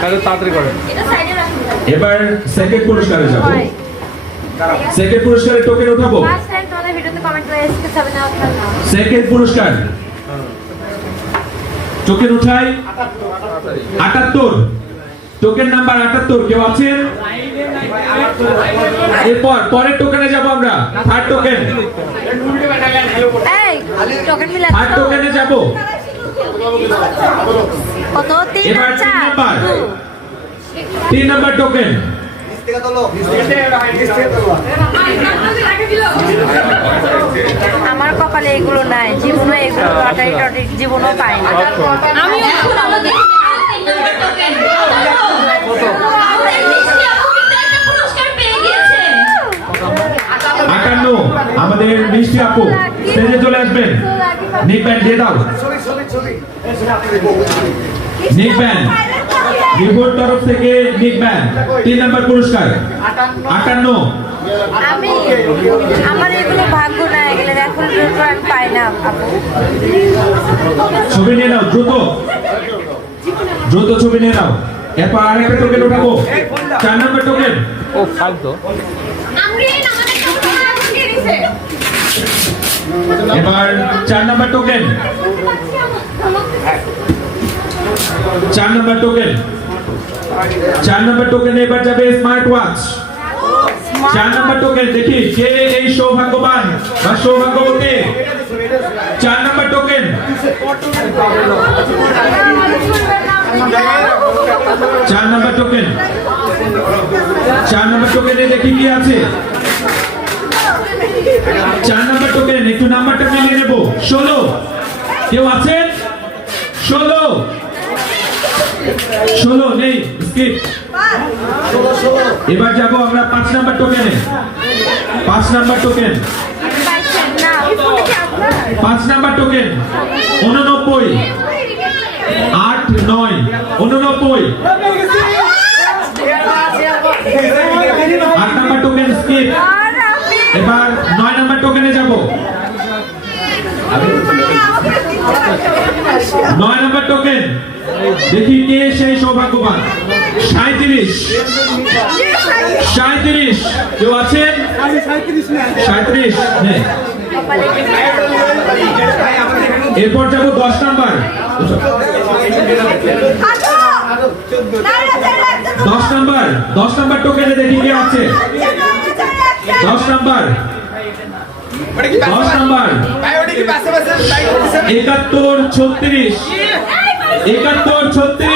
তাহলে তাড়াতাড়ি করেন। এবার সেকেন্ড পুরস্কারে যাব। সেকেন্ড পুরস্কারের টোকেন উঠাবো? ফার্স্ট টাইম তোমাদের ভিডিওতে কমেন্ট করে এসকে যাবে না সেকেন্ড পুরস্কার। টোকেন উঠাই। আটাত্তর। টোকেন নাম্বার আটাত্তর কেউ আছেন? এরপর পরের টোকেনে যাব আমরা। থার্ড টোকেন এই টোকেন মিলে থার্ড টোকেনে যাব। কত? তিন আর চার নাম্বার। তিন নাম্বার টোকেন আমার কপালে এগুলো নাই জীবনে এগুলো লটারি টটারি জীবনও পাইনি। আমি আমাদের মিষ্টি আপু স্টেজে চলে আসবেন। নিক ব্যান্ড দিয়ে দাও। ব্যান্ড রিপোর্ট তরফ থেকে নিক ব্যান্ড তিন নাম্বার পুরস্কার। আটান্ন। আমি আমার এগুলো ভাগ্য না এগুলো এখন আমি পাই না আপু। ছবি নিয়ে নাও দ্রুত। দ্রুত ছবি নিয়ে নাও। এরপর আরেকটা টোকেন উঠাবো। চার নাম্বার টোকেন ও ফাইভ তো এবার চার নাম্বার টোকেন চার নাম্বার টোকেন চার নাম্বার টোকেন এবার যাবে স্মার্ট ওয়াচ চার নাম্বার টোকেন দেখি কে এই সৌভাগ্যবান বা সৌভাগ্যবতী? চার নাম্বার টোকেন চার নাম্বার টোকেন চার নাম্বার টোকেনে দেখি কি আছে? চার নাম্বার কেউ আছেন? ষোলো। ষোলো, নেই স্কিপ এবার যাব আমরা পাঁচ নাম্বার টোকেনে পাঁচ নাম্বার টোকেন পাঁচ নাম্বার টোকেন উননব্বই। আট, নয়। উননব্বই। আট নাম্বার টোকেন স্কিপ এবার নয় নাম্বার টোকেনে যাব নয় নাম্বার টোকেন দেখি কে সেই সৌভাগ্যবান। সাঁত্রিশ সাঁত্রিশ কেউ আছেন সাঁত্রিশ এরপর যাব দশ নাম্বার। দশ নাম্বার। দশ নাম্বার টোকেনে দেখি কে আছে? দশ নাম্বার। দশ নাম্বার। একাত্তর ছত্রিশ। একাত্তর ছত্রিশ।